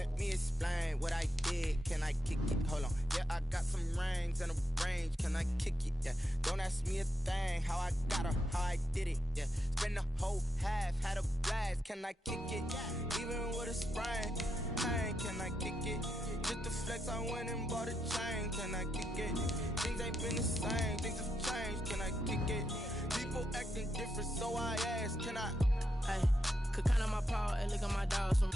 Let me explain what I did. Can I kick it? Hold on. Yeah, I got some rings and a range. Can I kick it? Yeah. Don't ask me a thing. How I got her, how I did it. Yeah. Spend the whole half, had a blast. Can I kick it? Even with a sprain. Hey, can I kick it? Just to flex, I went and bought a chain. Can I kick it? Things ain't been the same. Things have changed. Can I kick it? People acting different, so I ask. Can I? Hey, could count on my paw and look at my dogs from.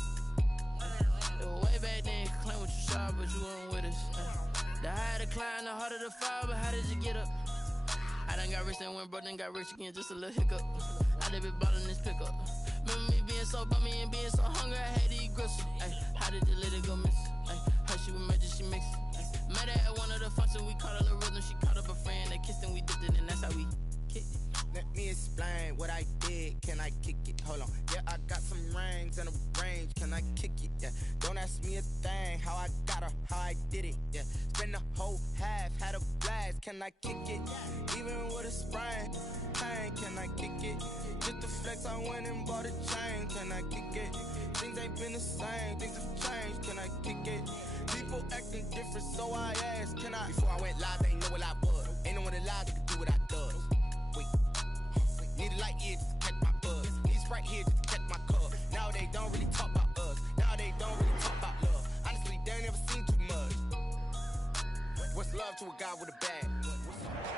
It was way back then, could claim what you saw, but you weren't with us. The higher the climb, the harder the fall, but how did you get up? I done got rich and went broke, then got rich again, just a little hiccup. I done been ballin' this pickup. Remember me being so bummy and being so hungry, I had to eat gristle. Ay, how did the lady go miss? Ay, how she was magic, she mixed. Met her at one of the functions, we caught a little rhythm, she caught up a friend, they kissed and we dipped it, and that's how we kicked it. Let me explain what I did. Can I kick it? Hold on. Yeah, I got some rings and a range. Can I kick it? Yeah. Don't ask me a thing. How I got her, how I did it. Yeah. Spend the whole half, had a blast. Can I kick it? Even with a sprain. Hey, can I kick it? Just to flex, I went and bought a chain. Can I kick it? Things ain't been the same. Things have changed. Can I kick it? People acting different, so I asked. Can I? Before I went live, they ain't know what I was. Ain't no one alive that could do what I does. Wait. Need a light here just to catch my buzz. Need Sprite here just to catch my cup. Now they don't really talk about us. Now they don't really talk about love. Honestly, they ain't never seen too much. What's love to a guy with a bag?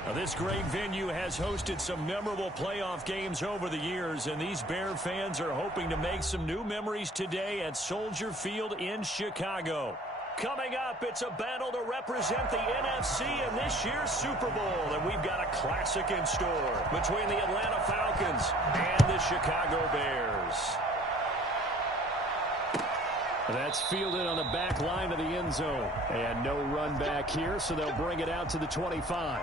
Now, this great venue has hosted some memorable playoff games over the years, and these Bear fans are hoping to make some new memories today at Soldier Field in Chicago. Coming up, it's a battle to represent the NFC in this year's Super Bowl, and we've got a classic in store between the Atlanta Falcons and the Chicago Bears. That's fielded on the back line of the end zone, and no run back here, so they'll bring it out to the 25.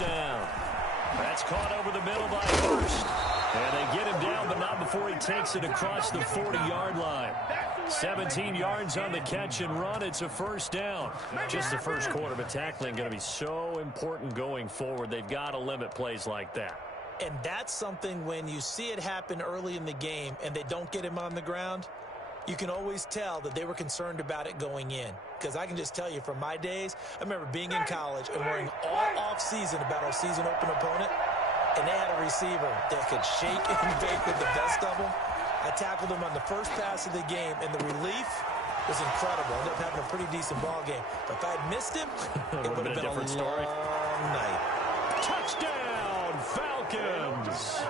Down. That's caught over the middle by Hurst. And they get him down, but not before he takes it across the 40-yard line. 17 yards on the catch and run. It's a first down. Just the first quarter, but tackling going to be so important going forward. They've got to limit plays like that. And that's something when you see it happen early in the game and they don't get him on the ground, you can always tell that they were concerned about it going in. Because I can just tell you from my days, I remember being in college and worrying all off-season about our season open opponent, and they had a receiver that could shake and bake with the best of them. I tackled him on the first pass of the game, and the relief was incredible. Ended up having a pretty decent ball game. But if I had missed him, it would have been a different story. Long night. Touchdown, Falcons!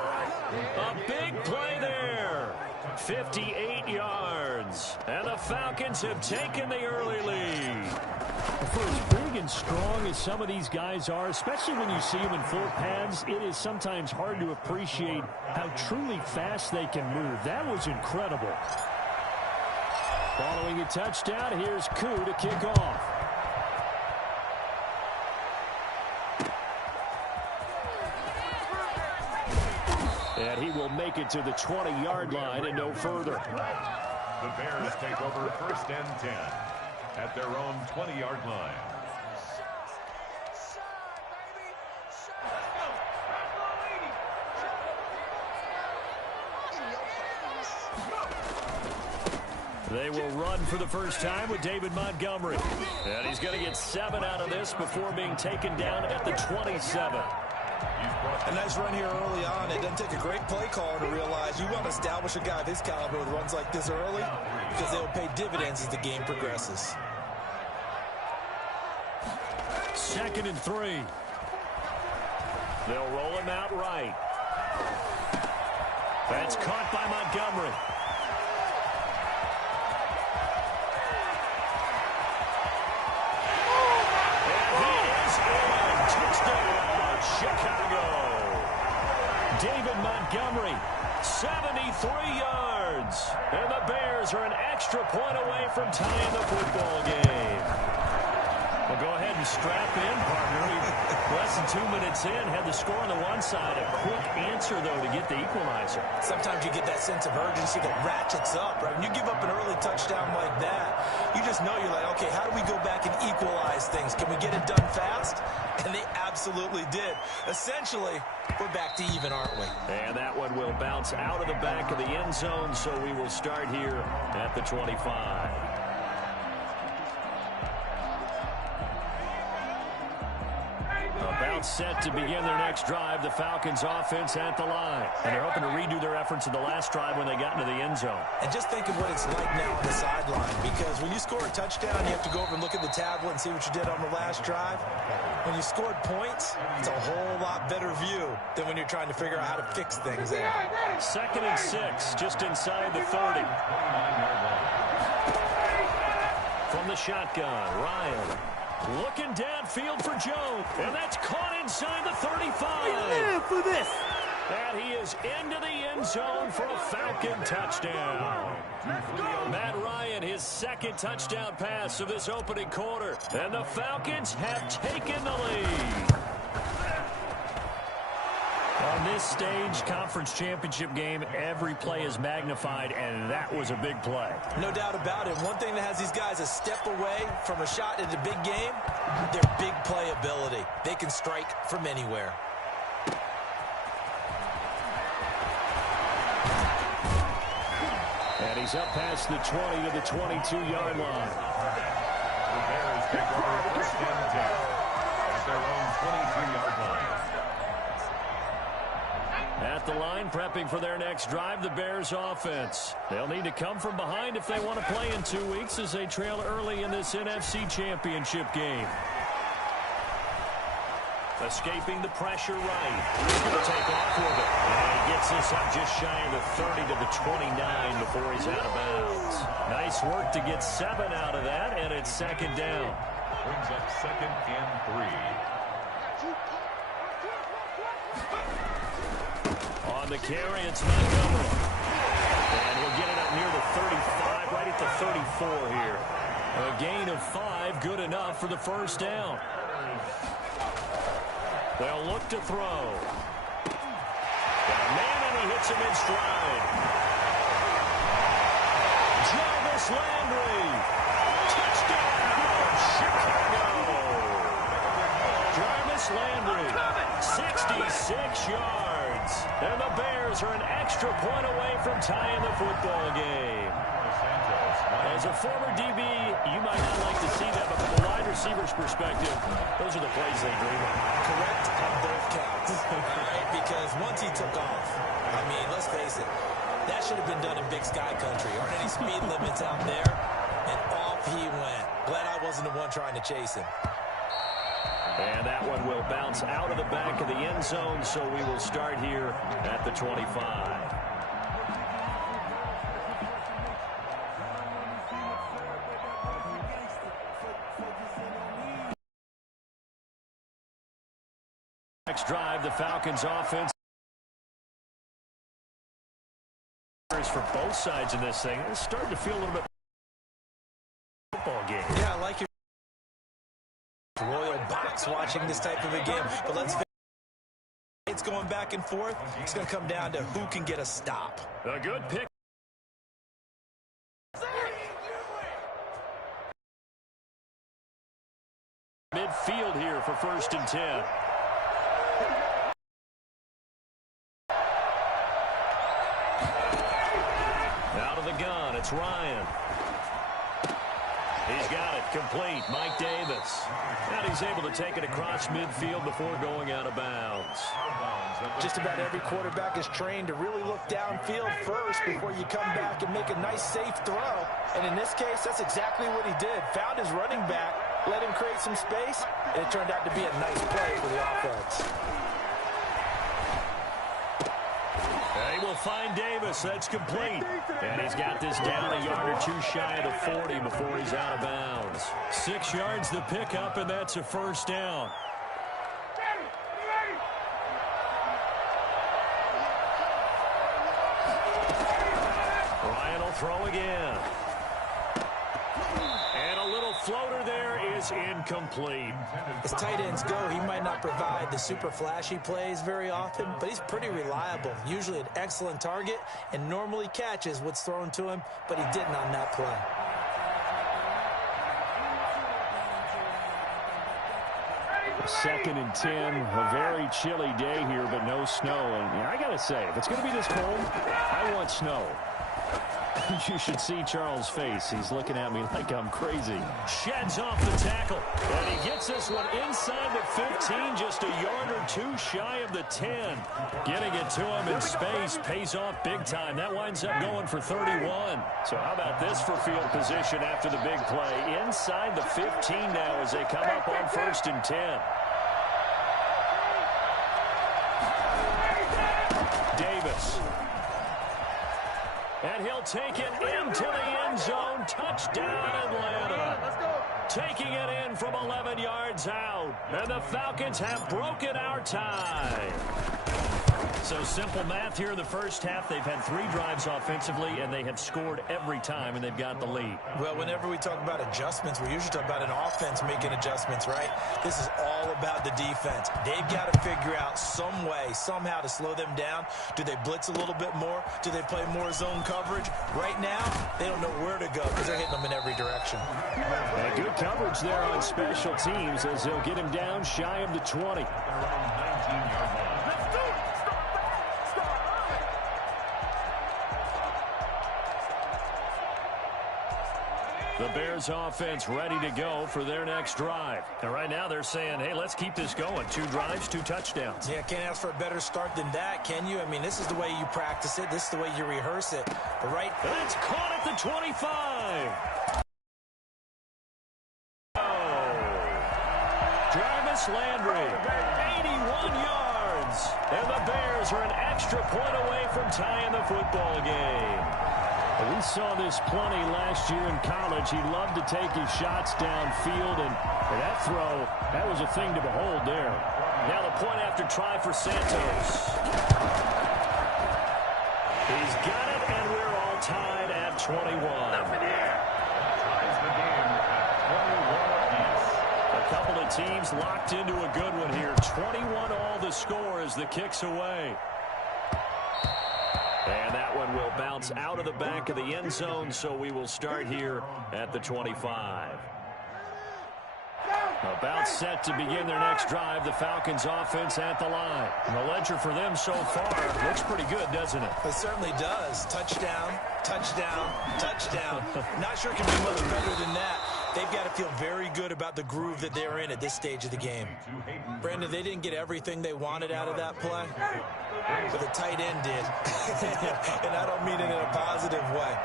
A big play there. 58 yards. And the Falcons have taken the early lead. For as big and strong as some of these guys are, especially when you see them in full pads, it is sometimes hard to appreciate how truly fast they can move. That was incredible. Following a touchdown, here's Koo to kick off. And he will make it to the 20-yard line and no further. The Bears take over 1st and 10 at their own 20-yard line. They will run for the first time with David Montgomery. And he's going to get 7 out of this before being taken down at the 27. A nice run here early on. It doesn't take a great play caller to realize you want to establish a guy of his caliber with runs like this early because they'll pay dividends as the game progresses. 2nd and 3. They'll roll him out right. That's caught by Montgomery. Chicago. David Montgomery, 73 yards. And the Bears are an extra point away from tying the football game. Well, go ahead and strap in, partner. Less than 2 minutes in, had the score on the one side. A quick answer, though, to get the equalizer. Sometimes you get that sense of urgency that ratchets up, right? When you give up an early touchdown like that, you just know you're like, okay, how do we go back and equalize things? Can we get it done fast? And they absolutely did. Essentially, we're back to even, aren't we? And that one will bounce out of the back of the end zone, so we will start here at the 25. About set to begin their next drive, the Falcons offense at the line. And they're hoping to redo their efforts in the last drive when they got into the end zone. And just think of what it's like now on the sideline, because when you score a touchdown, you have to go over and look at the tablet and see what you did on the last drive. When you scored points, it's a whole lot better view than when you're trying to figure out how to fix things there. 2nd and 6, just inside the 30. From the shotgun, Ryan. Looking downfield for Jones, and that's caught inside the 35. Live for this. And he is into the end zone for a Falcon touchdown. Matt Ryan, his 2nd touchdown pass of this opening quarter. And the Falcons have taken the lead. On this stage, conference championship game, every play is magnified, and that was a big play. No doubt about it. One thing that has these guys a step away from a shot in the big game, their big play ability. They can strike from anywhere. And he's up past the 20 to the 22-yard line. The Bears take over 1st and 10 at their own 23-yard line. At the line, prepping for their next drive, the Bears offense. They'll need to come from behind if they want to play in 2 weeks as they trail early in this NFC Championship game. Escaping the pressure right. He's going to take off with it. And he gets this up just shy of the 30 to the 29 before he's out of bounds. Nice work to get 7 out of that, and it's 2nd down. Brings up 2nd and 3. On the carry, it's Montgomery. And we'll get it up near the 35, right at the 34 here. A gain of 5, good enough for the 1st down. They'll look to throw. Got a man, and he hits him in stride. Jarvis Landry. Touchdown, Chicago. Jarvis Landry, 66 yards. And the Bears are an extra point away from tying the football game. As a former DB, you might not like to see that, but from a wide receiver's perspective, those are the plays they dream of. Correct on both counts. All right, because once he took off, I mean, let's face it, that should have been done in Big Sky country. Aren't any speed limits out there? And off he went. Glad I wasn't the one trying to chase him. And that one will bounce out of the back of the end zone, so we will start here at the 25. Next drive, the Falcons offense for both sides in this thing. It's starting to feel a little bit football game. Yeah, I like your royal box watching this type of a game. But let's face it, it's going back and forth. It's going to come down to who can get a stop. A good pick. Midfield here for 1st and 10. Out of the gun, it's Ryan. He's got it complete. Mike Davis. And he's able to take it across midfield before going out of bounds. Just about every quarterback is trained to really look downfield first before you come back and make a nice, safe throw. And in this case, that's exactly what he did. Found his running back, let him create some space, and it turned out to be a nice play for the offense. They will find Davis. That's complete. And he's got this down a yard or 2 shy of the 40 before he's out of bounds. 6 yards the pickup, and that's a 1st down. Ryan will throw again. And a little floater there is incomplete. As tight ends go, he might not provide the super flashy plays very often, but he's pretty reliable. Usually an excellent target and normally catches what's thrown to him, but he didn't on that play. Second and 10, a very chilly day here, but no snow. And I got to say, if it's going to be this cold, I want snow. You should see Charles' face. He's looking at me like I'm crazy. Sheds off the tackle. And he gets this one inside the 15, just a yard or two shy of the 10. Getting it to him in space pays off big time. That winds up going for 31. So how about this for field position after the big play? Inside the 15 now as they come up on 1st and 10. Davis. And he'll take it into the end zone. Touchdown, Atlanta. Let's go. Taking it in from 11 yards out. And the Falcons have broken our tie. So simple math here in the first half. They've had 3 drives offensively, and they have scored every time, and they've got the lead. Well, whenever we talk about adjustments, we usually talk about an offense making adjustments, right? This is all about the defense. They've got to figure out some way, somehow to slow them down. Do they blitz a little bit more? Do they play more zone coverage? Right now, they don't know where to go because they're hitting them in every direction. And good coverage there on special teams as they'll get him down shy of the 20. Around 19-yard line. The Bears offense ready to go for their next drive. And right now they're saying, hey, let's keep this going. 2 drives, 2 touchdowns. Yeah, can't ask for a better start than that, can you? I mean, this is the way you practice it. This is the way you rehearse it. But right... That's caught at the 25. Oh. Jarvis Landry, 81 yards. And the Bears are an extra point away from tying the football game. We saw this plenty last year in college. He loved to take his shots downfield, and for that throw, that was a thing to behold there. Now the point after try for Santos. He's got it, and we're all tied at 21. Ties the game at 21 apiece. A couple of teams locked into a good one here. 21 all the score as the kick's away. And that one will bounce out of the back of the end zone, so we will start here at the 25. About set to begin their next drive, the Falcons offense at the line. And the ledger for them so far looks pretty good, doesn't it? It certainly does. Touchdown, touchdown, touchdown. Not sure it can be much better than that. They've got to feel very good about the groove that they're in at this stage of the game. Brandon, they didn't get everything they wanted out of that play, but the tight end did. And I don't mean it in a positive way.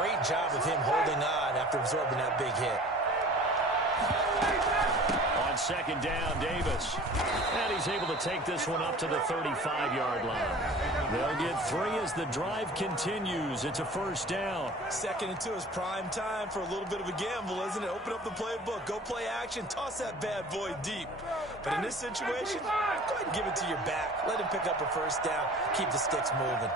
Great job of him holding on after absorbing that big hit. On second down, Davis. And he's able to take this one up to the 35-yard line. They'll get 3 as the drive continues. It's a first down. 2nd and 2 is prime time for a little bit of a gamble, isn't it? Open up the playbook, go play action, toss that bad boy deep. But in this situation, go ahead and give it to your back. Let him pick up a first down. Keep the sticks moving.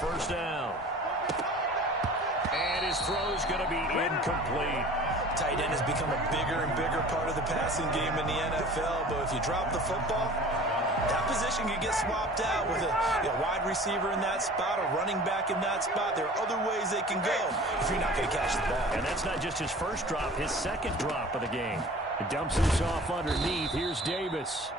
First down. And his throw's going to be incomplete. Tight end has become a bigger and bigger part of the passing game in the NFL, but if you drop the football, that position can get swapped out with a wide receiver in that spot, a running back in that spot. There are other ways they can go if you're not going to catch the ball. And that's not just his first drop, his second drop of the game. He dumps this off underneath. Here's Davis.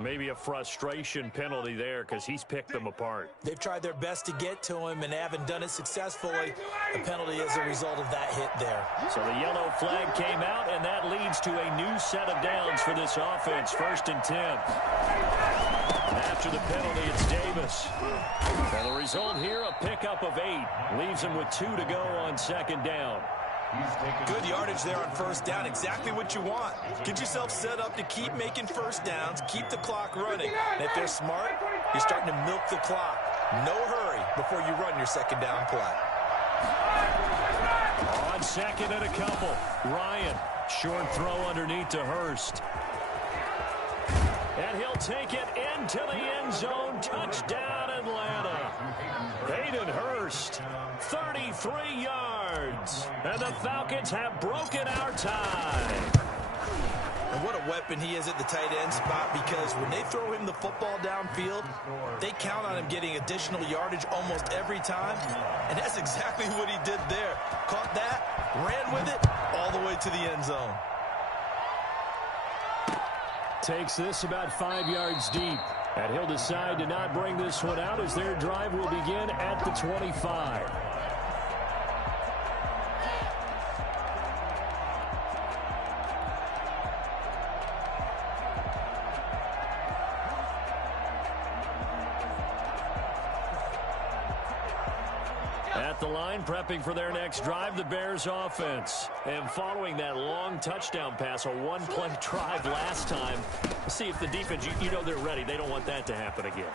Maybe a frustration penalty there because he's picked them apart. They've tried their best to get to him and haven't done it successfully. A penalty as a result of that hit there. So the yellow flag came out, and that leads to a new set of downs for this offense. 1st and 10. After the penalty, it's Davis. And the result here, a pickup of 8. Leaves him with 2 to go on second down. Good yardage there on first down. Exactly what you want. Get yourself set up to keep making first downs, keep the clock running. And if they're smart, you're starting to milk the clock. No hurry before you run your second down play. On second and a couple, Ryan Short throw underneath to Hurst. And he'll take it into the end zone. Touchdown, Atlanta. Hayden Hurst, 33 yards. And the Falcons have broken our tie. And what a weapon he is at the tight end spot, because when they throw him the football downfield, they count on him getting additional yardage almost every time. And that's exactly what he did there. Caught that, ran with it, all the way to the end zone. Takes this about 5 yards deep. And he'll decide to not bring this one out as their drive will begin at the 25. At the line, prepping for their next drive, the Bears offense. And following that long touchdown pass, a one-play drive last time, see if the defense, you know they're ready. They don't want that to happen again.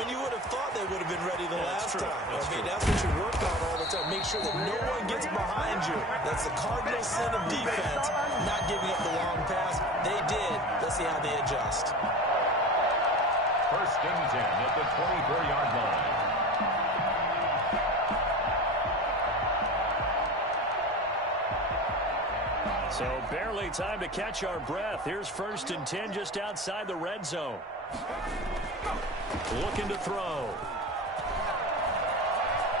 And you would have thought they would have been ready the last time. That's what you work on all the time. Make sure that no one gets behind you. That's the cardinal sin of defense, not giving up the long pass. They did. Let's see how they adjust. First and 10 at the 24-yard line. So barely time to catch our breath. Here's first and 10 just outside the red zone. Looking to throw.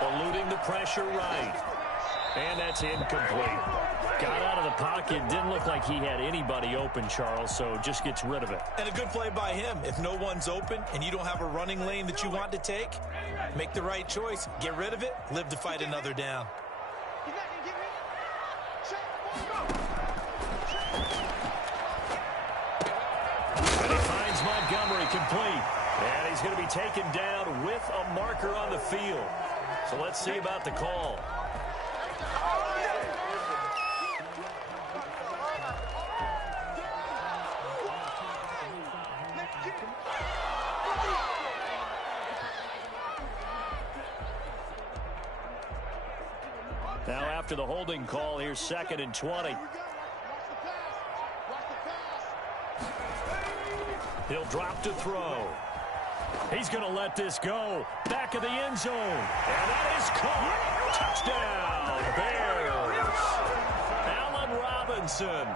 Eluding the pressure right. And that's incomplete. Got out of the pocket. Didn't look like he had anybody open, Charles, so just gets rid of it. And a good play by him. If no one's open and you don't have a running lane that you want to take, make the right choice. Get rid of it. Live to fight another down. And he finds Montgomery complete. And he's going to be taken down with a marker on the field. So let's see about the call. Now after the holding call, here's 2nd and 20. He'll drop to throw. He's going to let this go. Back of the end zone. And that is caught. Touchdown, Bears. Allen Robinson,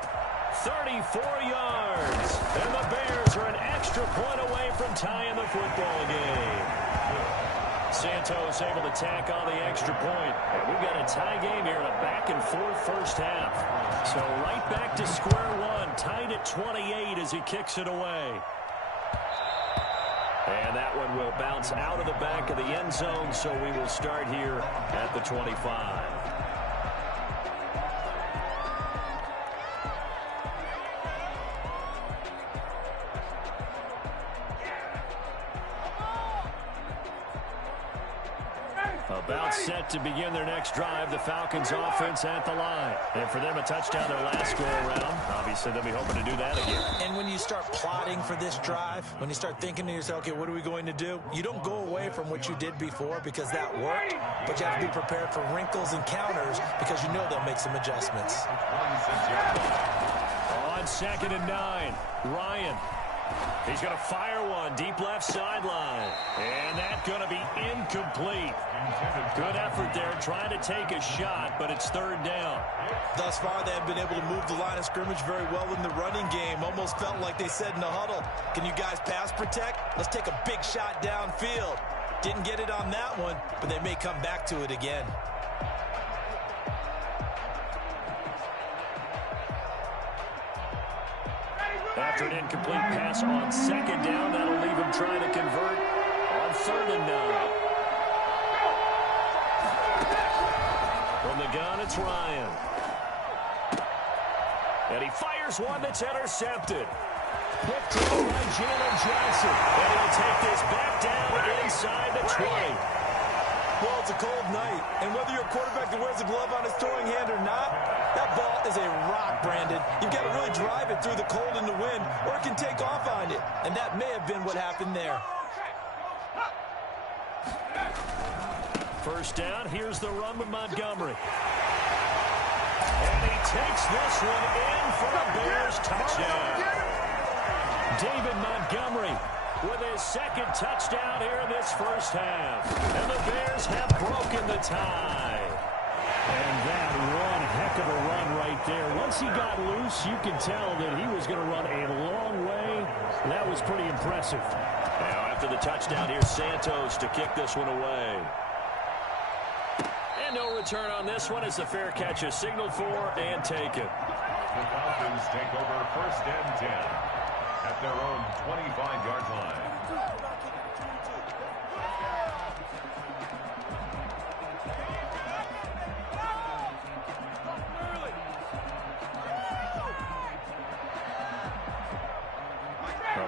34 yards. And the Bears are an extra point away from tying the football game. Santos able to tack on the extra point. And we've got a tie game here in a back-and-forth first half. So right back to square one, tied at 28 as he kicks it away. And that one will bounce out of the back of the end zone, so we will start here at the 25. About set to begin their next drive, the Falcons offense at the line. And for them, a touchdown their last go-around. Obviously, they'll be hoping to do that again. And when you start plotting for this drive, when you start thinking to yourself, okay, what are we going to do? You don't go away from what you did before because that worked, but you have to be prepared for wrinkles and counters because you know they'll make some adjustments. On 2nd and 9, Ryan. He's going to fire one deep left sideline. And that's going to be incomplete. Good effort there trying to take a shot, but it's 3rd down. Thus far, they have been able to move the line of scrimmage very well in the running game. Almost felt like they said in the huddle, can you guys pass protect? Let's take a big shot downfield. Didn't get it on that one, but they may come back to it again. After an incomplete pass on 2nd down, that'll leave him trying to convert on 3rd and 9. From the gun, it's Ryan. And he fires one that's intercepted. Quick throw by Jalen Johnson. And he'll take this back down inside the 20. Well, it's a cold night, and whether you're a quarterback that wears a glove on his throwing hand or not, that ball is a rock, Brandon. You've got to really drive it through the cold and the wind, or it can take off on you. And that may have been what happened there. First down, here's the run with Montgomery. And he takes this one in for a Bears touchdown. David Montgomery with his second touchdown here in this first half. And the Bears have broken the tie. And that one heck of a run right there. Once he got loose, you can tell that he was going to run a long way. That was pretty impressive. Now after the touchdown, here's Santos to kick this one away. And no return on this one as the fair catch is signaled for and taken. The Falcons take over first and 10 at their own 25-yard line.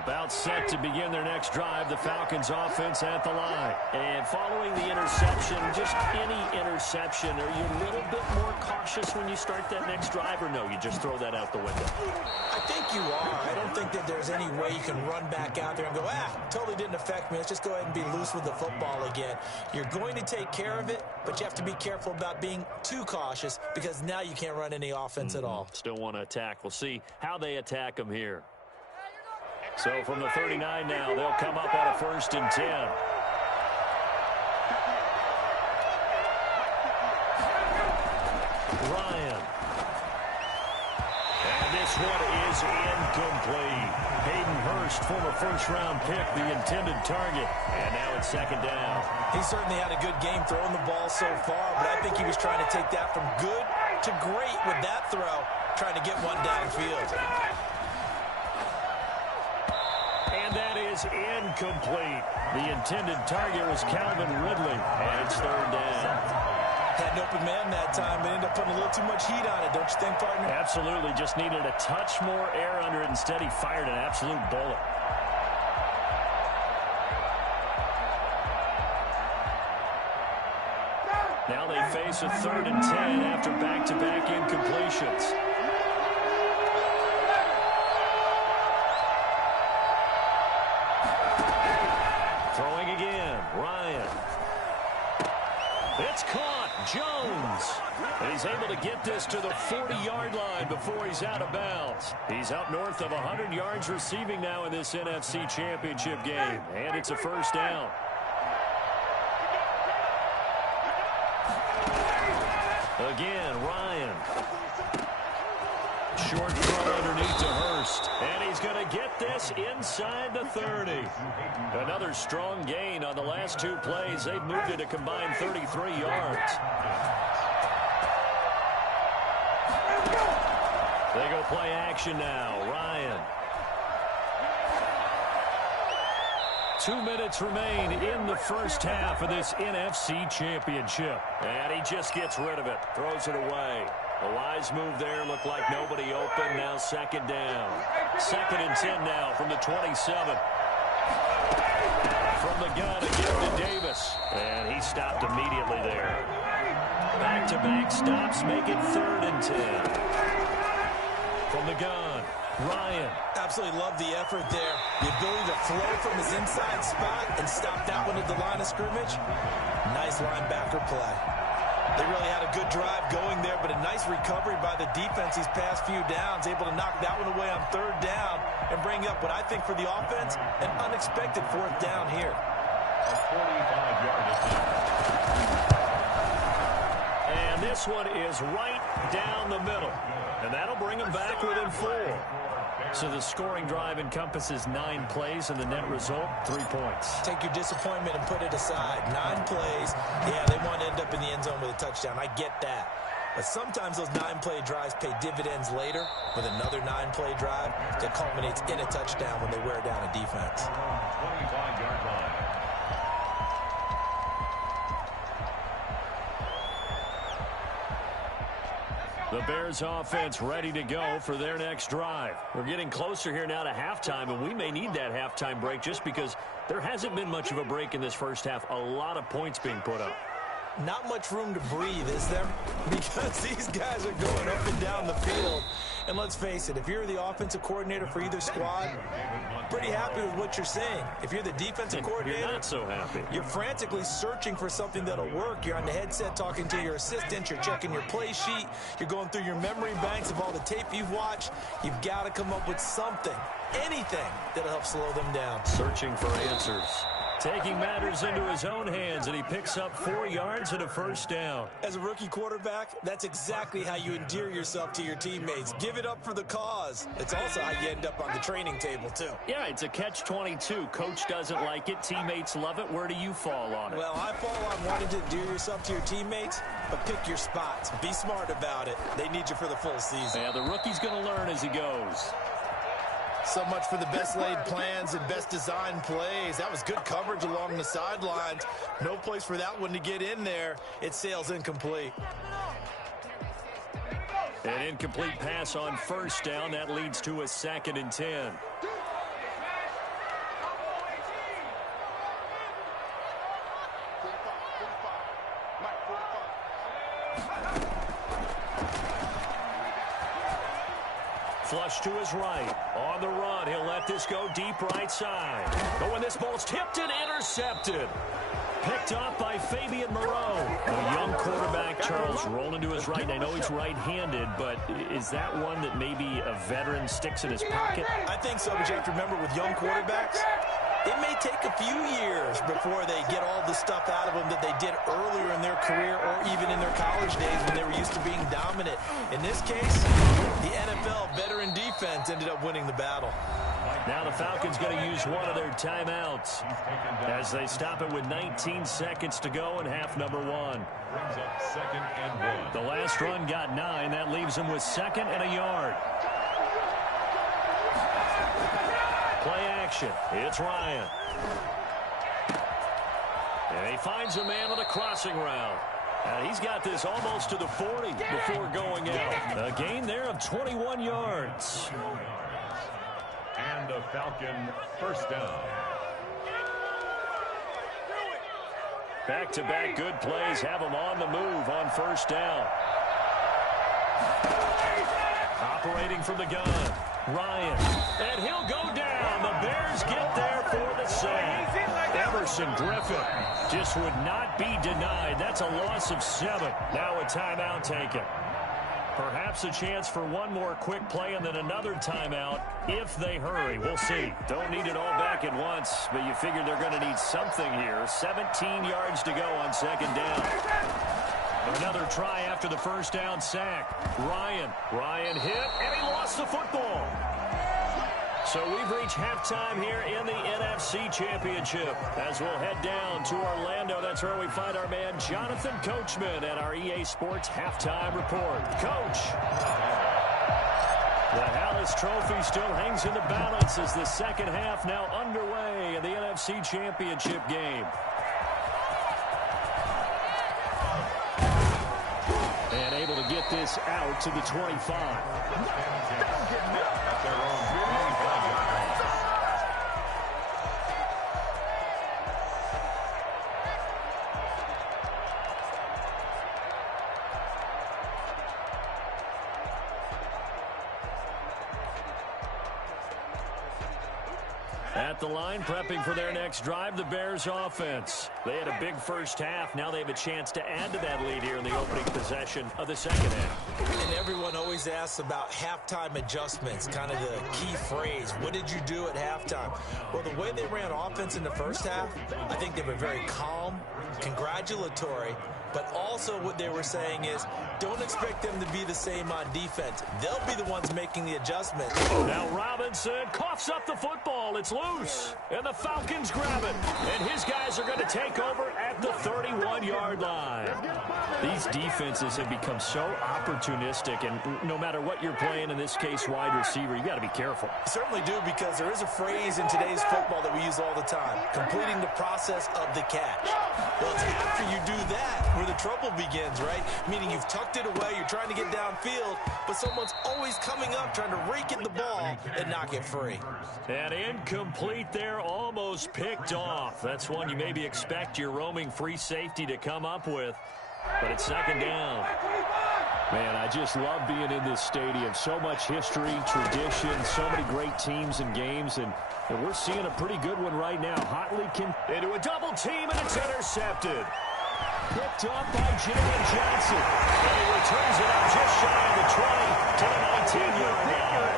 About set to begin their next drive, the Falcons offense at the line. And following the interception, just any interception, are you a little bit more cautious when you start that next drive, or no, you just throw that out the window? I think you are. I don't think that there's any way you can run back out there and go, totally didn't affect me. Let's just go ahead and be loose with the football again. You're going to take care of it, but you have to be careful about being too cautious because now you can't run any offense at all. Still want to attack. We'll see how they attack them here. So from the 39 now, they'll come up on a 1st and 10. Ryan. And this one is incomplete. Hayden Hurst, former first-round pick, the intended target. And now it's 2nd down. He certainly had a good game throwing the ball so far, but I think he was trying to take that from good to great with that throw, trying to get one downfield. And that is incomplete. The intended target was Calvin Ridley, and it's 3rd down. Had an open man that time, but ended up putting a little too much heat on it, don't you think, partner? Absolutely. Just needed a touch more air under it. Instead, he fired an absolute bullet. Now they face a 3rd and 10 after back-to-back incompletions. Throwing again, Ryan. It's caught, Jones. And he's able to get this to the 40-yard line before he's out of bounds. He's up north of 100 yards receiving now in this NFC Championship game. And it's a 1st down. Again, Ryan. Short throw underneath to Hurst. And he's going to get this inside the 30. Another strong gain on the last 2 plays. They've moved it a combined 33 yards. They go play action now. Ryan. 2 minutes remain in the first half of this NFC Championship. And he just gets rid of it. Throws it away. A wise move there. Looked like nobody open. Now 2nd down. 2nd and 10 now from the 27. From the gun again to Davis. And he stopped immediately there. Back-to-back stops make it 3rd and 10. From the gun, Ryan. Absolutely love the effort there. The ability to flow from his inside spot and stop that one at the line of scrimmage. Nice linebacker play. They really had a good drive going there, but a nice recovery by the defense these past few downs, able to knock that one away on 3rd down and bring up what I think for the offense, an unexpected 4th down here. A 45-yard attempt. And this one is right down the middle. And that'll bring them back within 4. So the scoring drive encompasses 9 plays, and the net result, 3 points. Take your disappointment and put it aside. 9 plays. Yeah, they want to end up in the end zone with a touchdown. I get that. But sometimes those 9-play drives pay dividends later with another 9-play drive that culminates in a touchdown when they wear down a defense. 25-yard line. The Bears offense ready to go for their next drive. We're getting closer here now to halftime, and we may need that halftime break just because there hasn't been much of a break in this first half. A lot of points being put up. Not much room to breathe, is there? Because these guys are going up and down the field, And let's face it, if you're the offensive coordinator for either squad, pretty happy with what you're seeing. If you're the defensive coordinator, you're not so happy. You're frantically searching for something that'll work. You're on the headset talking to your assistant. You're checking your play sheet. You're going through your memory banks of all the tape you've watched. You've got to come up with something, anything that'll help slow them down. Searching for answers. Taking matters into his own hands, and he picks up 4 yards and a first down. As a rookie quarterback, that's exactly how you endear yourself to your teammates. Give it up for the cause. It's also how you end up on the training table, too. Yeah, it's a catch-22. Coach doesn't like it. Teammates love it. Where do you fall on it? Well, I fall on wanting to endear yourself to your teammates, but pick your spots. Be smart about it. They need you for the full season. Yeah, the rookie's going to learn as he goes. So much for the best laid plans and best designed plays. That was good coverage along the sidelines. No place for that one to get in there. It sails incomplete. An incomplete pass on first down. That leads to a 2nd and 10. Flush to his right. On the run, he'll let this go deep right side. But when this ball's tipped and intercepted. Picked off by Fabian Moreau. The young quarterback, Charles, rolling to his right. I know he's right-handed, but is that one that maybe a veteran sticks in his pocket? I think so, but you have to remember with young quarterbacks, it may take a few years before they get all the stuff out of them that they did earlier in their career or even in their college days when they were used to being dominant. In this case, the NFL veteran defense ended up winning the battle. Now the Falcons going to use one of their timeouts as they stop it with 19 seconds to go in half number 1. Brings up 2nd and 1. The last run got 9. That leaves them with 2nd and a yard. Play action. It's Ryan. And he finds a man on a crossing route. And he's got this almost to the 40 before going out. A gain there of 21 yards. And a Falcon first down. Back-to-back good plays have him on the move on first down. Operating from the gun. Ryan. And he'll go down. The Bears get there for the save. Emerson Griffin just would not be denied. That's a loss of 7. Now a timeout taken. Perhaps a chance for one more quick play and then another timeout if they hurry. We'll see. Don't need it all back at once, but you figure they're going to need something here. 17 yards to go on 2nd down. Another try after the first down sack. Ryan hit, and he lost the football. So we've reached halftime here in the NFC Championship. As we'll head down to Orlando, that's where we find our man Jonathan Coachman at our EA Sports Halftime Report. Coach, the Hallis Trophy still hangs in the balance as the second half now underway in the NFC Championship game. And able to get this out to the 25. At the line, prepping for their next drive, the Bears offense. They had a big first half. Now they have a chance to add to that lead here in the opening possession of the second half. And everyone always asks about halftime adjustments, kind of the key phrase. What did you do at halftime? Well, the way they ran offense in the first half, I think they were very calm, congratulatory, but also what they were saying is don't expect them to be the same on defense. They'll be the ones making the adjustments. Now Robinson coughs up the football. It's loose. And the Falcons grab it. And his guys are going to take over at the 31-yard line. These defenses have become so opportunistic, and no matter what you're playing, in this case wide receiver, you got to be careful. You certainly do, because there is a phrase in today's football that we use all the time, completing the process of the catch. Well, it's after you do that where the trouble begins, right? Meaning you've tucked it away, you're trying to get downfield, but someone's always coming up trying to rake at the ball and knock it free. And incomplete there, almost picked off. That's one you maybe expect your roaming free safety to come up with. But it's second down. Man, I just love being in this stadium. So much history, tradition, so many great teams and games, and we're seeing a pretty good one right now. Hotley into a double team, and it's intercepted. Picked up by Jaron Johnson. And he returns it up just shy of the 20 to the 19-yard line.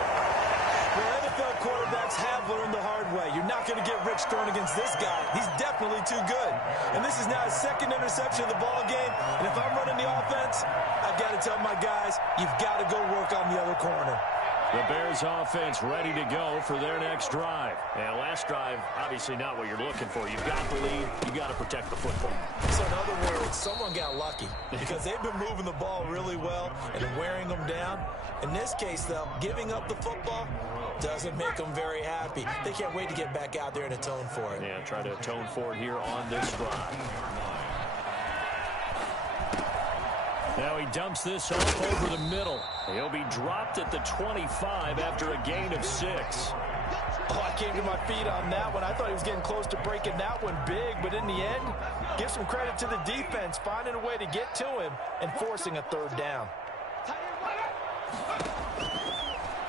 Well, NFL quarterbacks have learned the hard way. You're not going to get rich throwing against this guy. He's definitely too good. And this is now his second interception of the ball game. And if I'm running the offense, I've got to tell my guys, you've got to go work on the other corner. The Bears offense ready to go for their next drive. And last drive, obviously not what you're looking for. You've got the lead. You've got to protect the football. So in other words, someone got lucky because they've been moving the ball really well and wearing them down. In this case, though, giving up the football doesn't make them very happy. They can't wait to get back out there and atone for it. Yeah, try to atone for it here on this drive. Now he dumps this off over the middle. He'll be dropped at the 25 after a gain of 6. Oh, I came to my feet on that one. I thought he was getting close to breaking that one big, but in the end, give some credit to the defense, finding a way to get to him and forcing a third down.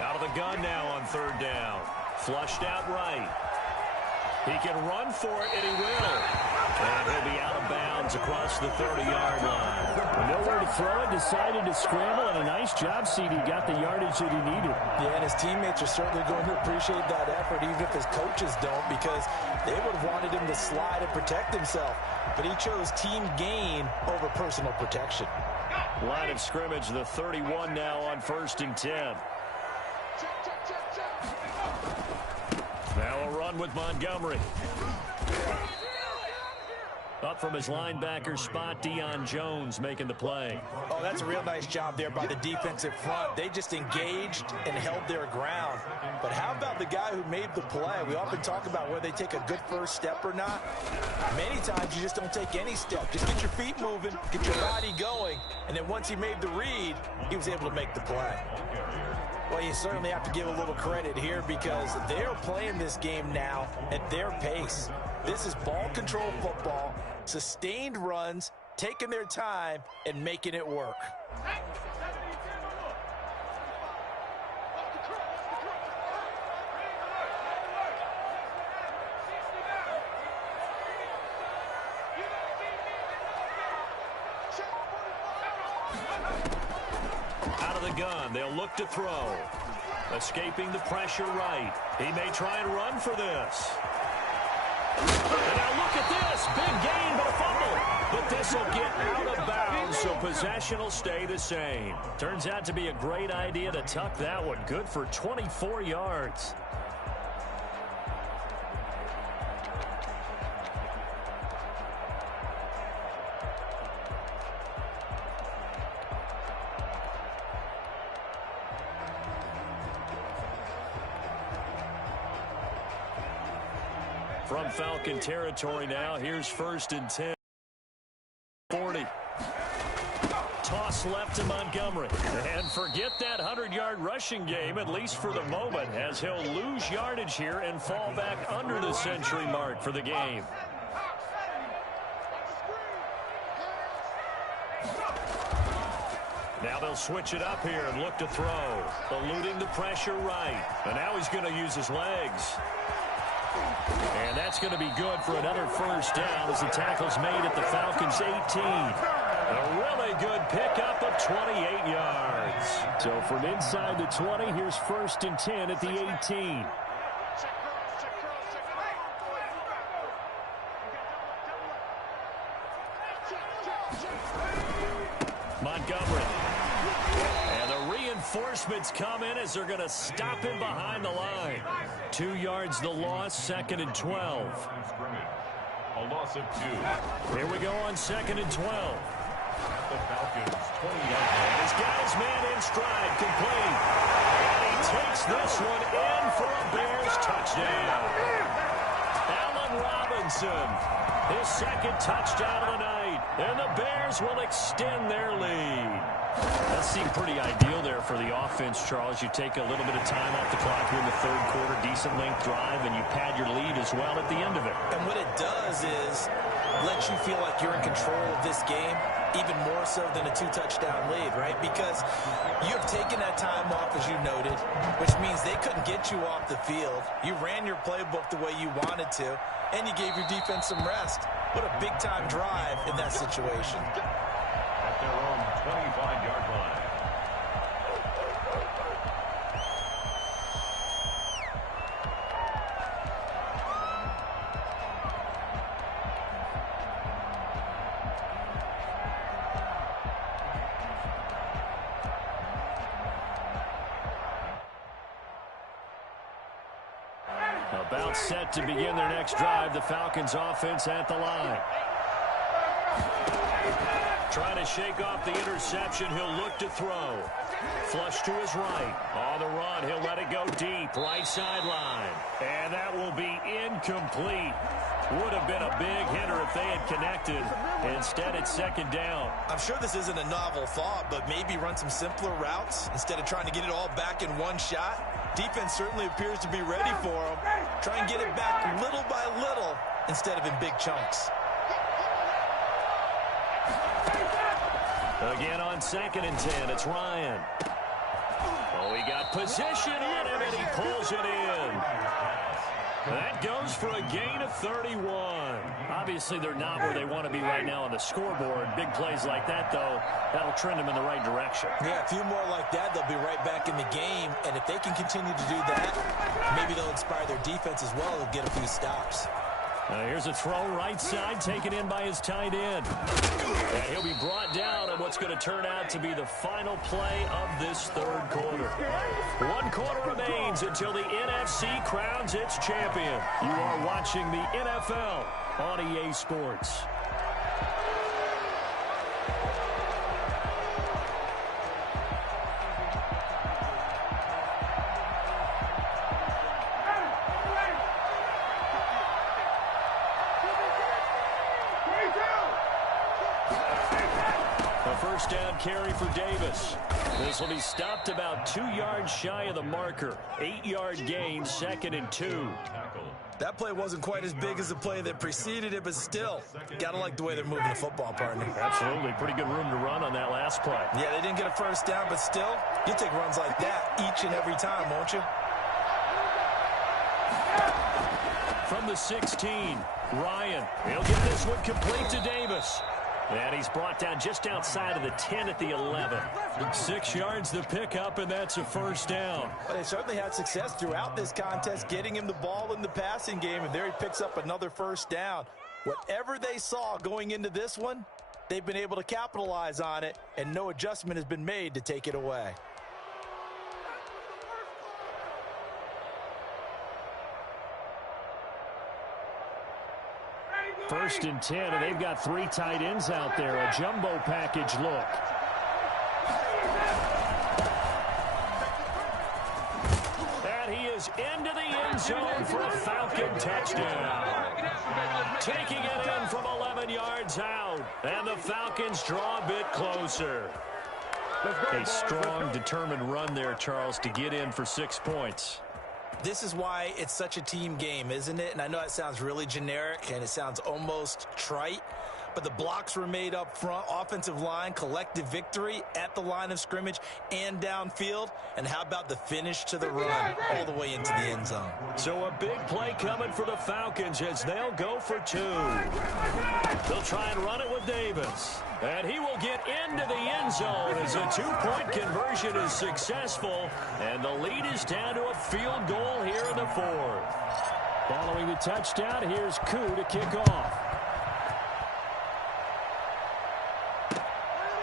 Out of the gun now on third down. Flushed out right. He can run for it, and he will. And he'll be out of bounds across the 30-yard line. Nowhere to throw it, decided to scramble, and a nice job, CD. Got the yardage that he needed. Yeah, and his teammates are certainly going to appreciate that effort, even if his coaches don't, because they would have wanted him to slide and protect himself. But he chose team gain over personal protection. Line of scrimmage, the 31 now on 1st and 10. Now a run with Montgomery. Up from his linebacker spot, Deion Jones making the play. Oh, that's a real nice job there by the defensive front. They just engaged and held their ground. But how about the guy who made the play? We often talk about whether they take a good first step or not. Many times you just don't take any step. Just get your feet moving, get your body going, and then once he made the read, he was able to make the play. Well, you certainly have to give a little credit here because they're playing this game now at their pace. This is ball control football, sustained runs, taking their time, and making it work. Out of the gun, they'll look to throw. Escaping the pressure right. He may try and run for this. And now look at this. Big gain, but a fumble. But this will get out of bounds, so possession will stay the same. Turns out to be a great idea to tuck that one. Good for 24 yards. From Falcon territory now, here's 1st and 10. 40. Toss left to Montgomery. And forget that 100-yard rushing game, at least for the moment, as he'll lose yardage here and fall back under the century mark for the game. Now they'll switch it up here and look to throw. Eluding the pressure right. And now he's going to use his legs. And that's going to be good for another first down as the tackle's made at the Falcons' 18. A really good pickup of 28 yards. So from inside the 20, here's 1st and 10 at the 18. Montgomery. And the reinforcements come in as they're going to stop him behind the line. 2 yards the loss, 2nd and 12. A loss of 2. Here we go on 2nd and 12. The Falcons 20 yards. And his guy's man in stride, complete. And he takes this one in for a Bears touchdown. Allen Robinson, his 2nd touchdown of the night. And the Bears will extend their lead. That seemed pretty ideal there for the offense, Charles. You take a little bit of time off the clock here in the 3rd quarter, decent length drive, and you pad your lead as well at the end of it. And what it does is lets you feel like you're in control of this game, even more so than a 2-touchdown lead, right? Because you have taken that time off, as you noted, which means they couldn't get you off the field. You ran your playbook the way you wanted to, and you gave your defense some rest. What a big-time drive in that situation. At their own 25-yard line. About set to begin their next drive. The Falcons offense at the line. Trying to shake off the interception. He'll look to throw. Flush to his right. On the run, he'll let it go deep. Right sideline. And that will be incomplete. Would have been a big hitter if they had connected. Instead, it's second down. I'm sure this isn't a novel thought, but maybe run some simpler routes instead of trying to get it all back in one shot. Defense certainly appears to be ready for him. Try and get it back little by little instead of in big chunks. Again on 2nd and 10, it's Ryan. Oh, he got position on him, and he pulls it in. That goes for a gain of 31. Obviously, they're not where they want to be right now on the scoreboard. Big plays like that, though, that'll trend them in the right direction. Yeah, a few more like that, they'll be right back in the game. And if they can continue to do that, maybe they'll inspire their defense as well and get a few stops. Here's a throw right side, taken in by his tight end. And he'll be brought down on what's going to turn out to be the final play of this third quarter. 1 quarter remains until the NFC crowns its champion. You are watching the NFL on EA Sports. First down carry for Davis. This will be stopped about 2 yards shy of the marker. 8-yard gain, 2nd and 2. That play wasn't quite as big as the play that preceded it, but still, gotta like the way they're moving the football, partner. Absolutely. Pretty good room to run on that last play. Yeah, they didn't get a first down, but still, you take runs like that each and every time, won't you? From the 16, Ryan. He'll get this one complete to Davis. And he's brought down just outside of the 10 at the 11. 6 yards the pickup, and that's a first down. But they certainly had success throughout this contest, getting him the ball in the passing game, and there he picks up another first down. Whatever they saw going into this one, they've been able to capitalize on it, and no adjustment has been made to take it away. First and 10, and they've got 3 tight ends out there. A jumbo package look. And he is into the end zone for a Falcon touchdown. Taking it in from 11 yards out. And the Falcons draw a bit closer. A strong, determined run there, Charles, to get in for 6 points. This is why it's such a team game, isn't it? And I know it sounds really generic and it sounds almost trite, but the blocks were made up front, offensive line, collective victory at the line of scrimmage and downfield. And how about the finish to the run all the way into the end zone? So a big play coming for the Falcons as they'll go for 2. They'll try and run it with Davis. And he will get into the end zone as a 2-point conversion is successful. And the lead is down to a field goal here in the 4th. Following the touchdown, here's Koo to kick off.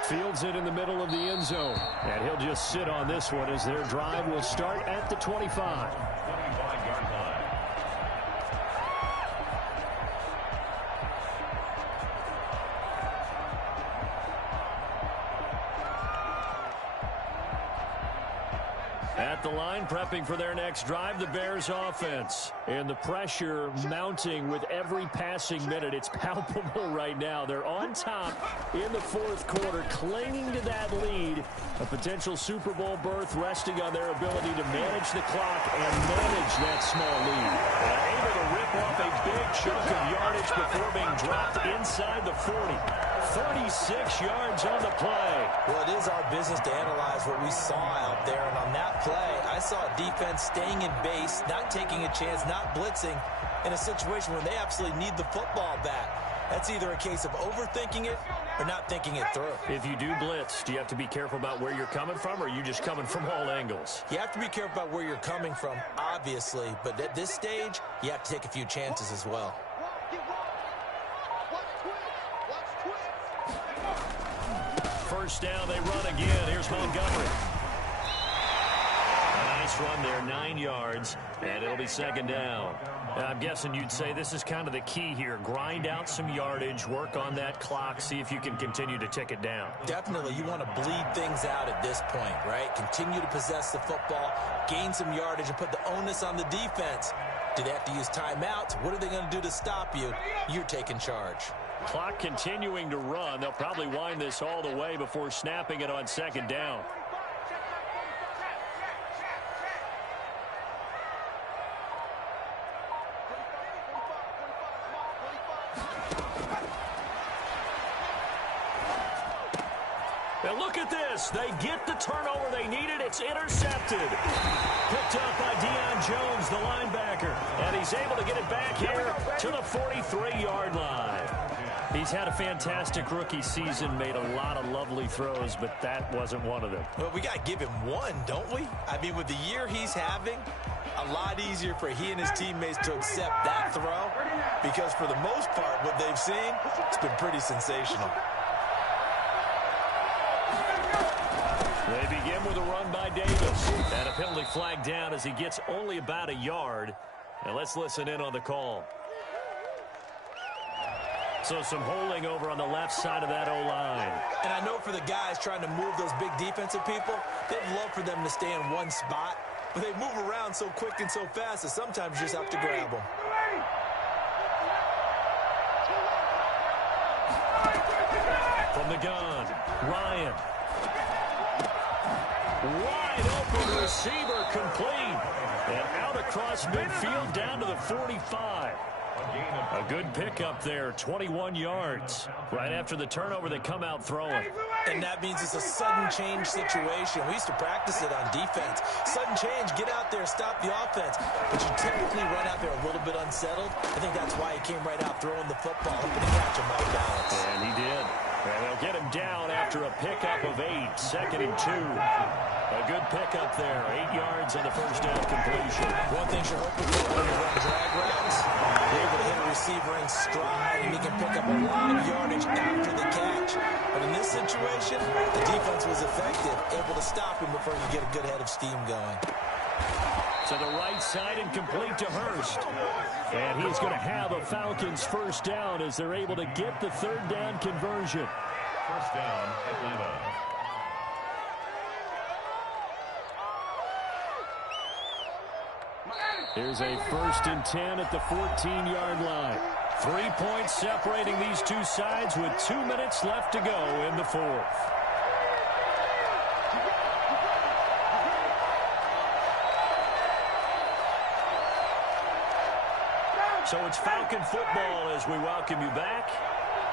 Fields it in the middle of the end zone. And he'll just sit on this one as their drive will start at the 25. 25-yard line. At the line, prepping for their next drive, the Bears offense. And the pressure mounting with every passing minute. It's palpable right now. They're on top in the 4th quarter, clinging to that lead. A potential Super Bowl berth resting on their ability to manage the clock and manage that small lead. Able to rip off a big chunk of yardage before being dropped inside the 40. 36 yards on the play. Well, it is our business to analyze what we saw out there. And on that play, I saw a defense staying in base, not taking a chance, not blitzing in a situation where they absolutely need the football back. That's either a case of overthinking it or not thinking it through. If you do blitz, do you have to be careful about where you're coming from, or are you just coming from all angles? You have to be careful about where you're coming from, obviously. But at this stage, you have to take a few chances as well. First down, they run again. Here's Montgomery. A nice run there, 9 yards, and it'll be second down. I'm guessing you'd say this is kind of the key here. Grind out some yardage, work on that clock, see if you can continue to tick it down. Definitely, you want to bleed things out at this point, right? Continue to possess the football, gain some yardage, and put the onus on the defense. Do they have to use timeouts? What are they going to do to stop you? You're taking charge. Clock continuing to run. They'll probably wind this all the way before snapping it on second down. And look at this. They get the turnover they needed. It's intercepted. Picked up by Deion Jones, the linebacker. And he's able to get it back here to the 43-yard line. He's had a fantastic rookie season, made a lot of lovely throws, but that wasn't one of them. Well, we got to give him one, don't we? I mean, with the year he's having, a lot easier for he and his teammates to accept that throw, because for the most part, what they've seen, it's been pretty sensational. They begin with a run by Davis, and a penalty flag down as he gets only about a yard. And let's listen in on the call. So some holding over on the left side of that O-line. And I know for the guys trying to move those big defensive people, they'd love for them to stay in one spot, but they move around so quick and so fast that sometimes you just have to grab them. From the gun, Ryan. Wide open receiver complete. And out across midfield down to the 45. A good pickup there, 21 yards. Right after the turnover, they come out throwing. And that means it's a sudden change situation. We used to practice it on defense. Sudden change, get out there, stop the offense. But you typically run out there a little bit unsettled. I think that's why he came right out throwing the football, hoping to catch him off balance. And he did. And they'll get him down after a pickup of 8, 2nd and 2. A good pickup there, 8 yards on the first down completion. One thing you're hoping for when you run drag routes, you're able to hit a receiver in stride, and he can pick up a lot of yardage after the catch. But in this situation, the defense was effective, able to stop him before you get a good head of steam going. To the right side and complete to Hurst. And he's going to have a Falcons first down as they're able to get the third down conversion. First down, Atlanta. Here's a 1st and 10 at the 14-yard line. 3 points separating these two sides with 2 minutes left to go in the fourth. So it's Falcon football as we welcome you back.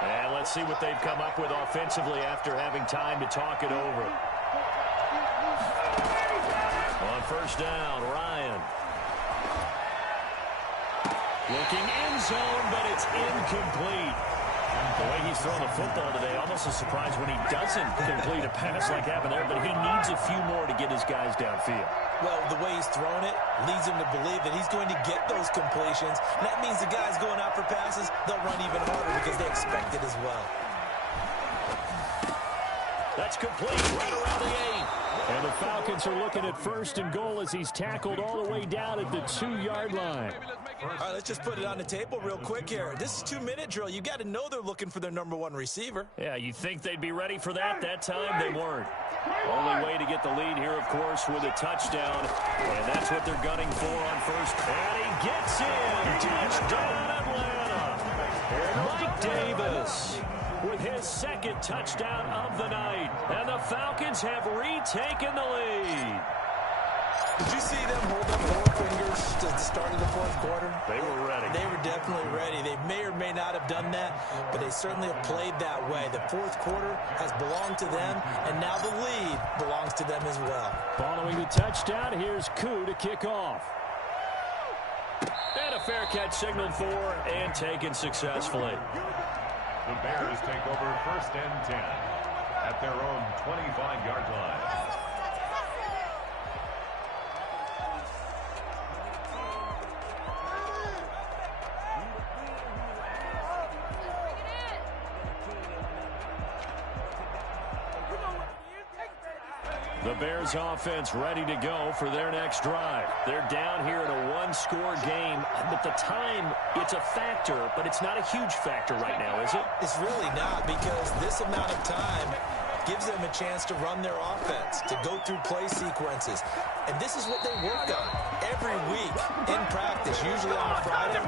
And let's see what they've come up with offensively after having time to talk it over. On first down, Ryan. Looking in zone, but it's incomplete. The way he's throwing the football today, almost a surprise when he doesn't complete a pass like happened there, but he needs a few more to get his guys downfield. Well, the way he's throwing it leads him to believe that he's going to get those completions. And that means the guys going out for passes, they'll run even harder because they expect it as well. That's complete right around the 8. And the Falcons are looking at 1st and goal as he's tackled all the way down at the 2-yard line. All right, let's just put it on the table real quick here. This is 2-minute drill. You got to know they're looking for their #1 receiver. Yeah, you think they'd be ready for that? That time they weren't. Only way to get the lead here, of course, with a touchdown. And that's what they're gunning for on first. And he gets in. Touchdown, Atlanta. And Mike Davis with his 2nd touchdown of the night. And the Falcons have retaken the lead. Did you see them hold up four fingers to the start of the fourth quarter? They were ready. They were definitely ready. They may or may not have done that, but they certainly have played that way. The fourth quarter has belonged to them, and now the lead belongs to them as well. Following the touchdown, here's Koo to kick off. And a fair catch signaled for and taken successfully. The Bears take over 1st and 10 at their own 25-yard line. The Bears offense ready to go for their next drive. They're down here in a one-score game. But the time, it's a factor, but it's not a huge factor right now, is it? It's really not, because this amount of time gives them a chance to run their offense, to go through play sequences. And this is what they work on every week in practice, usually on a Friday.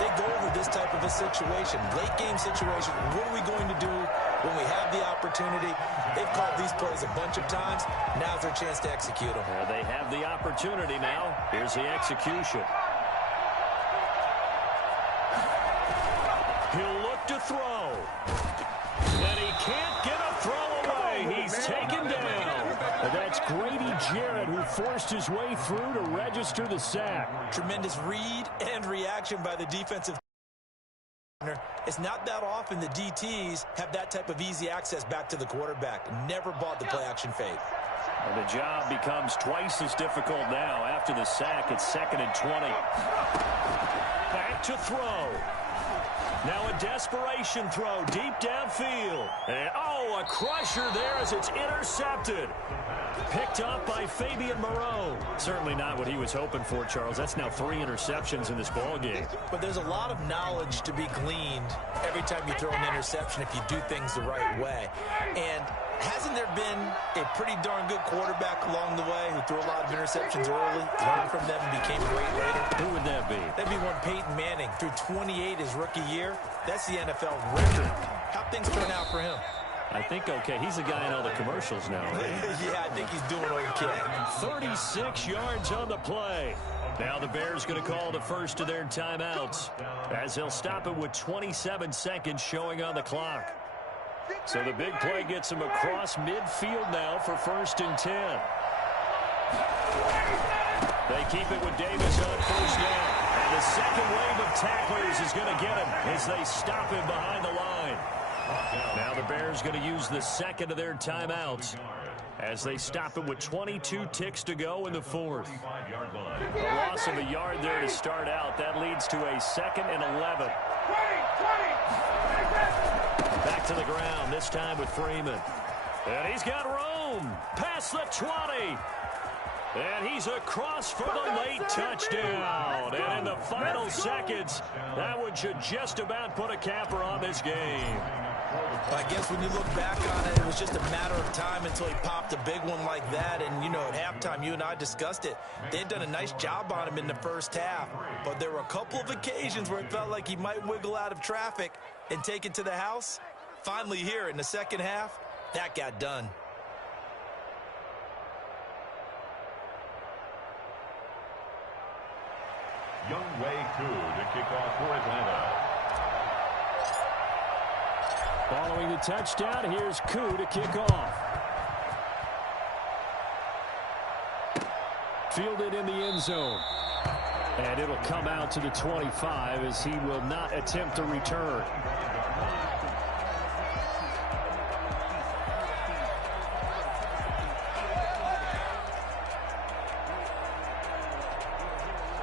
They go over this type of a situation, late game situation. What are we going to do when we have the opportunity? They've called these plays a bunch of times. Now's their chance to execute them. They have the opportunity now. Here's the execution. He'll look to throw. And he can't get a throw away. He's taken down. That's Grady Jarrett, who forced his way through to register the sack. Tremendous read and reaction by the defensive. It's not that often the DTs have that type of easy access back to the quarterback. Never bought the play-action fake. And the job becomes twice as difficult now. After the sack, it's 2nd and 20. Back to throw. Now a desperation throw deep downfield. And, oh, a crusher there as it's intercepted. Picked up by Fabian Moreau. Certainly not what he was hoping for, Charles. That's now 3 interceptions in this ball game. But there's a lot of knowledge to be gleaned every time you throw an interception if you do things the right way. And hasn't there been a pretty darn good quarterback along the way who threw a lot of interceptions early, learned from them, and became great later? Who would that be? That'd be one Peyton Manning. Threw 28 his rookie year. That's the NFL record. How'd things turn out for him? I think okay. He's the guy in all the commercials now. Yeah, I think he's doing okay. 36 yards on the play. Now the Bears going to call the first of their timeouts as they'll stop it with 27 seconds showing on the clock. So the big play gets him across midfield now for 1st and 10. They keep it with Davis on 1st down. And the second wave of tacklers is going to get him as they stop him behind the line. Now the Bears going to use the second of their timeouts as they stop it with 22 ticks to go in the 4th. A loss of a yard there to start out. That leads to a 2nd and 11. Back to the ground, this time with Freeman. And he's got room past the 20. And he's across for the late touchdown. And in the final seconds, that one should just about put a capper on this game. I guess when you look back on it, it was just a matter of time until he popped a big one like that. And, you know, at halftime, you and I discussed it. They had done a nice job on him in the first half. But there were a couple of occasions where it felt like he might wiggle out of traffic and take it to the house. Finally here in the second half, that got done. Younghoe Koo to kick off for Atlanta. Following the touchdown, here's Koo to kick off. Fielded in the end zone. And it'll come out to the 25 as he will not attempt to return.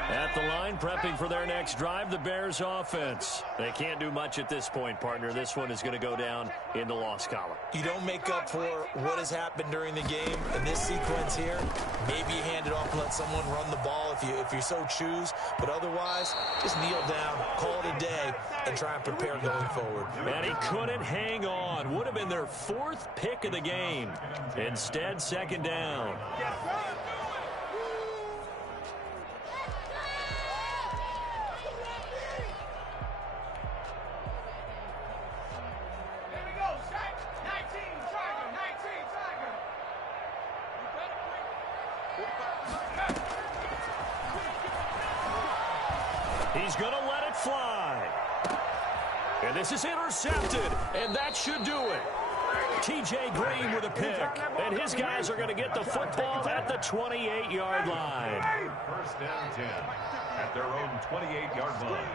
At the line, prepping for their next drive, the Bears offense. They can't do much at this point, partner. This one is going to go down in the loss column. You don't make up for what has happened during the game in this sequence here. Maybe you hand it off and let someone run the ball if you so choose. But otherwise, just kneel down, call it a day, and try and prepare going forward. And he couldn't hang on. Would have been their 4th pick of the game. Instead, 2nd down. He's going to let it fly. And this is intercepted, and that should do it. T.J. Green with a pick, and his guys are going to get the football at the 28-yard line. First and 10 at their own 28-yard line.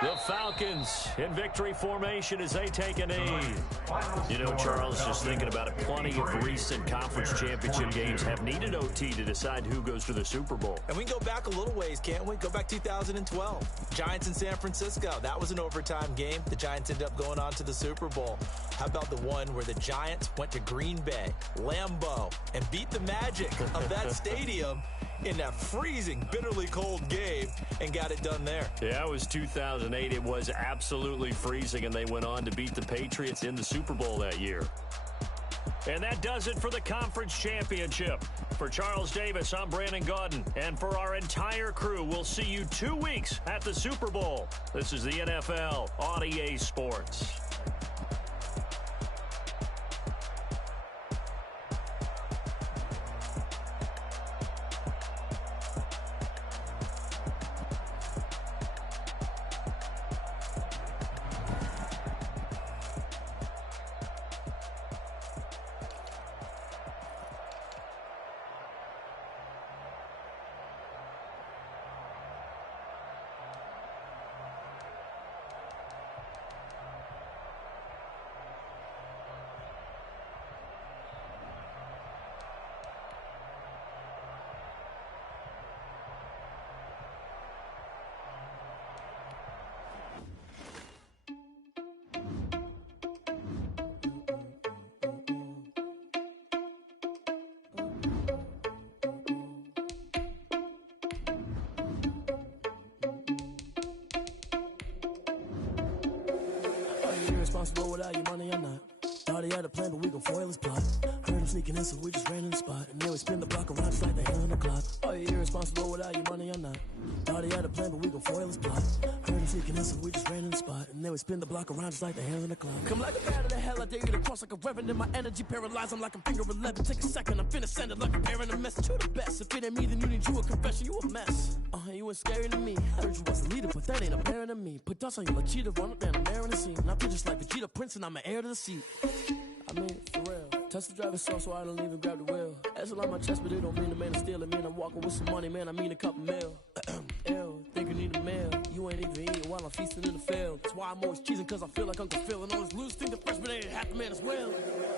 The Falcons in victory formation as they take a knee. You know, Charles, just thinking about it, plenty of recent conference championship games have needed OT to decide who goes to the Super Bowl. And we can go back a little ways, can't we? Go back 2012. Giants in San Francisco. That was an overtime game. The Giants ended up going on to the Super Bowl. How about the one where the Giants went to Green Bay, Lambeau, and beat the magic of that stadium in that freezing, bitterly cold game and got it done there? Yeah, it was 2008. It was absolutely freezing, and they went on to beat the Patriots in the Super Bowl that year. And that does it for the conference championship. For Charles Davis, I'm Brandon Gaudin. And for our entire crew, we'll see you 2 weeks at the Super Bowl. This is the NFL on EA Sports. Responsible without your money or not. Thought he had a plan, but we gon' foil his plot. Heard him sneaking in, so we just ran in the spot. And then we spin the block around just like the hand on the clock. Are you irresponsible without your money or not? Thought he had a plan, but we gon' foil his plot. Heard him sneaking in, so we just ran in the spot. And then we spin the block around just like the hand on the clock. Come like a bat of the hell, I dare you to cross like a reverend. In my energy paralyzed, I'm like I'm finger 11. Take a second, I'm finna send it like a parent a message. You the best. If it ain't me, then you need you a confession. You a mess. You ain't scary to me. Heard you was a leader, but that ain't apparent to me. Put dust on you like cheetah, run up down the mirror in the scene. I feel just like Vegeta Prince, and I'm an heir to the seat. I mean, for real. Touch the driver's soft, so I don't even grab the wheel. That's on my chest, but it don't mean the man is stealing. Man, I'm walking with some money, man. I mean a couple mil. Ew, think you need a meal. You ain't even eating while I'm feasting in the field. That's why I'm always cheesing, cause I feel like Uncle Phil. And all this loose thing, the freshman ain't half the man as well.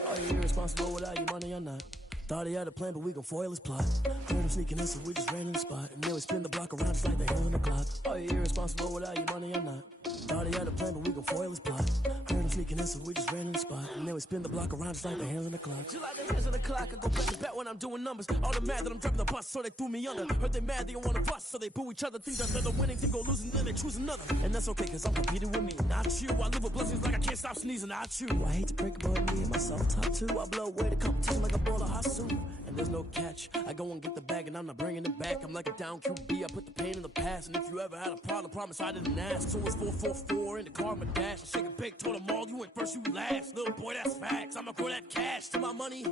Are you irresponsible without your money or not? Thought he had a plan, but we gon' foil his plot. Heard him sneaking in, so we just ran in the spot. And then we spin the block around just like the hand on the clock. Are you irresponsible without your money or not? Thought he had a plan, but we gon' foil his plot. Heard him sneaking in, so we just ran in the spot. And then we spin the block around just like the hands on the clock. Just like the hands on the clock, I go back to back when I'm doing numbers. All the mad that I'm driving the bus, so they threw me under. Heard they mad, they don't wanna bust, so they boo each other. Think that they're the winning team, go losing, then they choose another. And that's okay, cause I'm competing with me, not you. I live with blessings like I can't stop sneezing, not you. I hate to break it, but me and myself top two. I blow away the competition like a bowl of hot soup. And there's no catch. I go and get the bag, and I'm not bringing it back. I'm like a down QB. I put the pain in the past. And if you ever had a problem, promise I didn't ask. So it's 444 in the car, my dash. I shake a big, told them all, you went first, you last. Little boy, that's facts. I'ma grow that cash to my money.